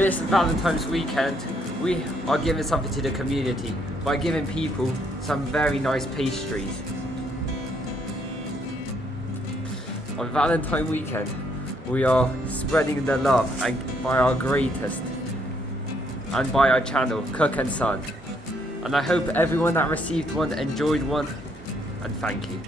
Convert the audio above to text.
This Valentine's weekend, we are giving something to the community by giving people some very nice pastries. On Valentine weekend, we are spreading the love and by our greatest and by our channel, Cook and Son. And I hope everyone that received one enjoyed one, and thank you.